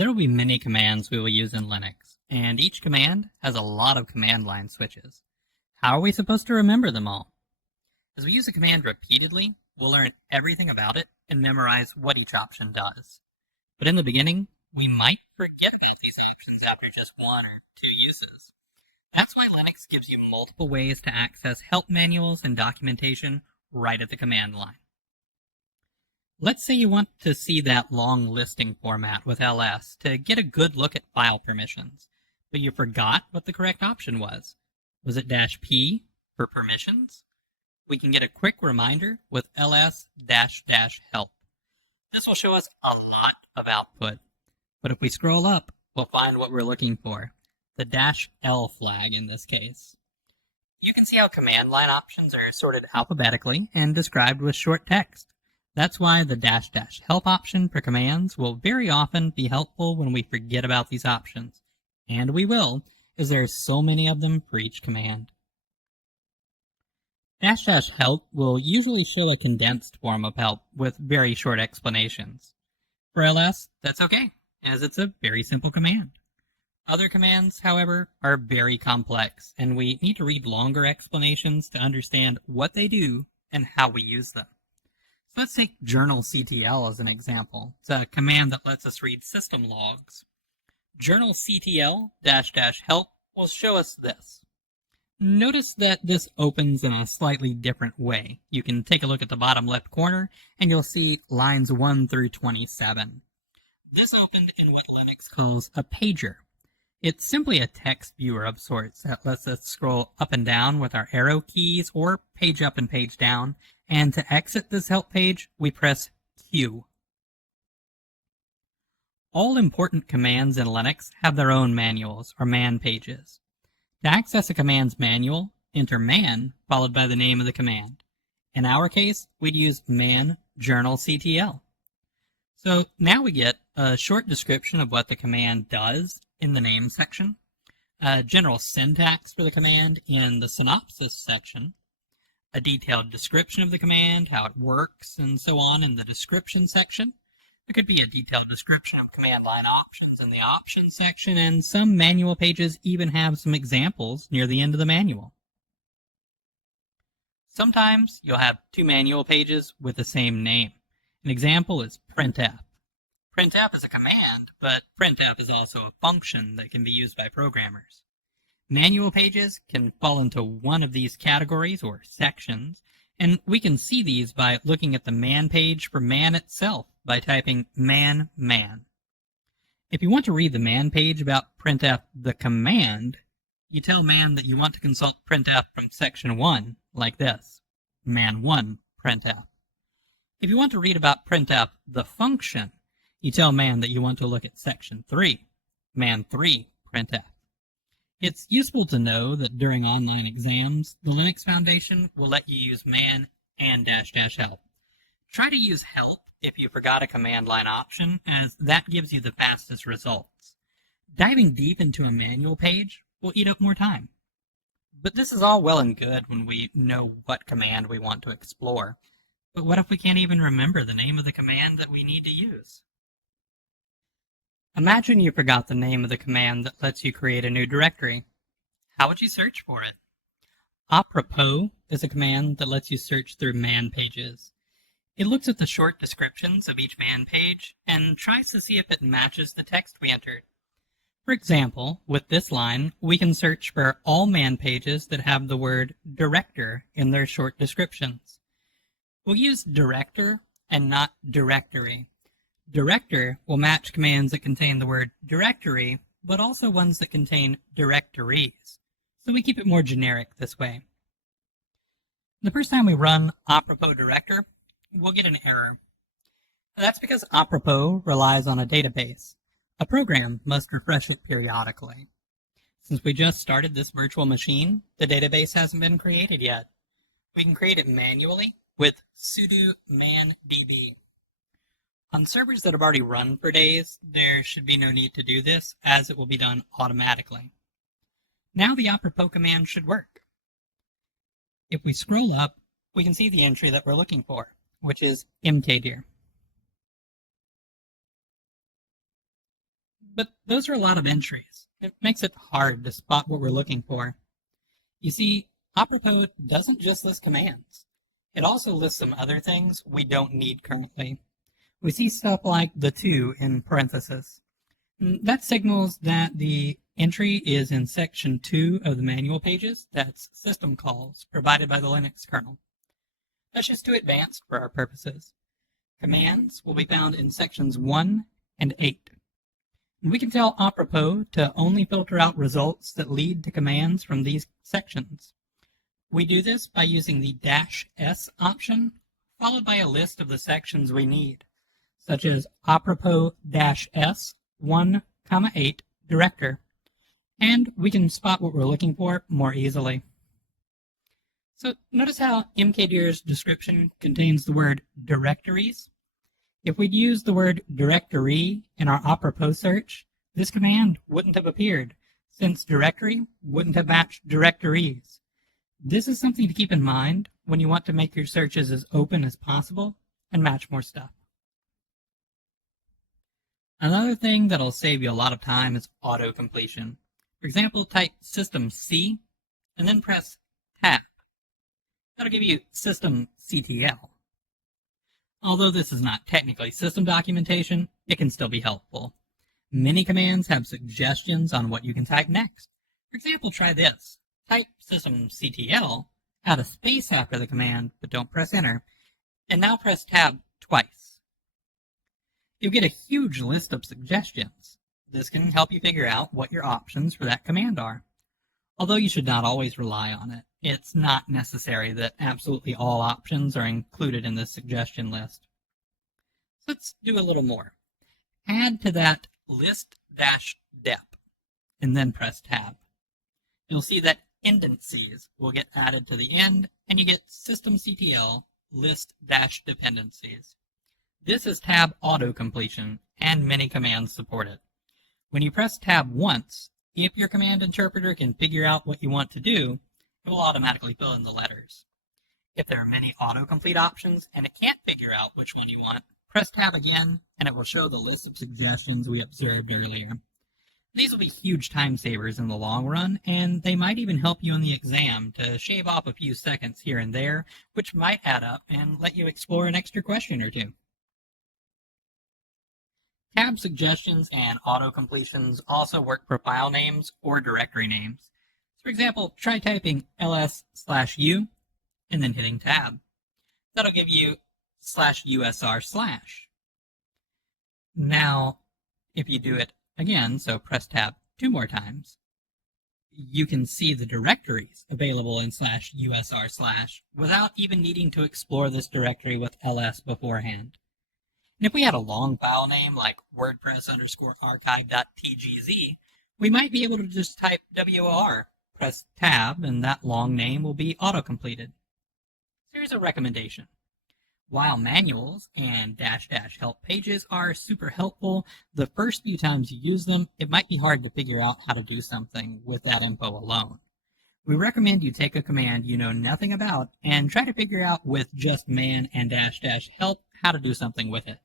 There will be many commands we will use in Linux, and each command has a lot of command line switches. How are we supposed to remember them all? As we use a command repeatedly, we'll learn everything about it and memorize what each option does. But in the beginning, we might forget about these options after just one or two uses. That's why Linux gives you multiple ways to access help manuals and documentation right at the command line. Let's say you want to see that long listing format with ls to get a good look at file permissions, but you forgot what the correct option was. Was it -p for permissions? We can get a quick reminder with ls-help. This will show us a lot of output, but if we scroll up, we'll find what we're looking for, the -l flag in this case. You can see how command line options are sorted alphabetically and described with short text. That's why the --help option for commands will very often be helpful when we forget about these options. And we will, as there are so many of them for each command. --help will usually show a condensed form of help with very short explanations. For ls, that's okay, as it's a very simple command. Other commands, however, are very complex, and we need to read longer explanations to understand what they do and how we use them. So let's take journalctl as an example. It's a command that lets us read system logs. Journalctl --help will show us this. Notice that this opens in a slightly different way. You can take a look at the bottom left corner and you'll see lines 1 through 27. This opened in what Linux calls a pager. It's simply a text viewer of sorts that lets us scroll up and down with our arrow keys or page up and page down, and to exit this help page, we press Q. All important commands in Linux have their own manuals, or man pages. To access a command's manual, enter man followed by the name of the command. In our case, we'd use man journalctl. So now we get a short description of what the command does in the name section, general syntax for the command in the synopsis section, a detailed description of the command, how it works, and so on in the description section. There could be a detailed description of command line options in the options section, and some manual pages even have some examples near the end of the manual. Sometimes you'll have two manual pages with the same name. An example is printf. Printf is a command, but printf is also a function that can be used by programmers. Manual pages can fall into one of these categories or sections, and we can see these by looking at the man page for man itself by typing man. If you want to read the man page about printf the command, you tell man that you want to consult printf from section 1, like this, man1 printf. If you want to read about printf the function, you tell man that you want to look at section 3, man3 printf. It's useful to know that during online exams, the Linux Foundation will let you use man and --help. Try to use help if you forgot a command line option, as that gives you the fastest results. Diving deep into a manual page will eat up more time. But this is all well and good when we know what command we want to explore. But what if we can't even remember the name of the command that we need to use? Imagine you forgot the name of the command that lets you create a new directory. How would you search for it? Apropos is a command that lets you search through man pages. It looks at the short descriptions of each man page and tries to see if it matches the text we entered. For example, with this line, we can search for all man pages that have the word director in their short descriptions. We'll use director and not directory. Director will match commands that contain the word directory, but also ones that contain directories. So we keep it more generic this way. The first time we run apropos director, we'll get an error. That's because apropos relies on a database. A program must refresh it periodically. Since we just started this virtual machine, the database hasn't been created yet. We can create it manually with sudo mandb. On servers that have already run for days, there should be no need to do this, as it will be done automatically. Now the apropos command should work. If we scroll up, we can see the entry that we're looking for, which is mkdir. but those are a lot of entries. It makes it hard to spot what we're looking for. You see, apropos doesn't just list commands. It also lists some other things we don't need currently. We see stuff like the to in parentheses. That signals that the entry is in section 2 of the manual pages. That's system calls provided by the Linux kernel. That's just too advanced for our purposes. Commands will be found in sections 1 and 8. We can tell apropos to only filter out results that lead to commands from these sections. We do this by using the -s option, followed by a list of the sections we need, such as apropos-s 1,8 director, and we can spot what we're looking for more easily. So notice how mkdir's description contains the word directories. If we'd used the word directory in our apropos search, this command wouldn't have appeared, since directory wouldn't have matched directories. This is something to keep in mind when you want to make your searches as open as possible and match more stuff. Another thing that'll save you a lot of time is auto-completion. For example, type systemc and then press tab. That'll give you systemctl. Although this is not technically system documentation, it can still be helpful. Many commands have suggestions on what you can type next. For example, try this. Type systemctl, add a space after the command, but don't press enter, and now press tab twice. You'll get a huge list of suggestions. This can help you figure out what your options for that command are. Although you should not always rely on it, it's not necessary that absolutely all options are included in this suggestion list. So let's do a little more. Add to that list-dep, and then press tab. You'll see that indencies will get added to the end, and you get systemctl list-dependencies. This is tab auto-completion, and many commands support it. When you press tab once, if your command interpreter can figure out what you want to do, it will automatically fill in the letters. If there are many autocomplete options and it can't figure out which one you want, press tab again, and it will show the list of suggestions we observed earlier. These will be huge time savers in the long run, and they might even help you in the exam to shave off a few seconds here and there, which might add up and let you explore an extra question or two. Tab suggestions and auto-completions also work for file names or directory names. For example, try typing ls/u and then hitting tab. That'll give you /usr/. Now, if you do it again, so press tab 2 more times, you can see the directories available in /usr/ without even needing to explore this directory with ls beforehand. And if we had a long file name like wordpress_archive.tgz, we might be able to just type WOR, press tab, and that long name will be auto-completed. Here's a recommendation. While manuals and -- help pages are super helpful, the first few times you use them, it might be hard to figure out how to do something with that info alone. We recommend you take a command you know nothing about and try to figure out with just man and -- help how to do something with it.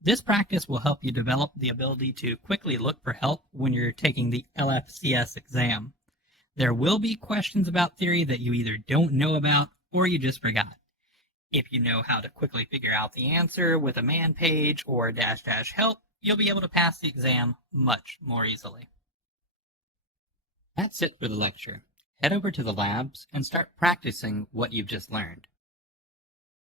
This practice will help you develop the ability to quickly look for help when you're taking the LFCS exam. There will be questions about theory that you either don't know about or you just forgot. If you know how to quickly figure out the answer with a man page or -- help, you'll be able to pass the exam much more easily. That's it for the lecture. Head over to the labs and start practicing what you've just learned.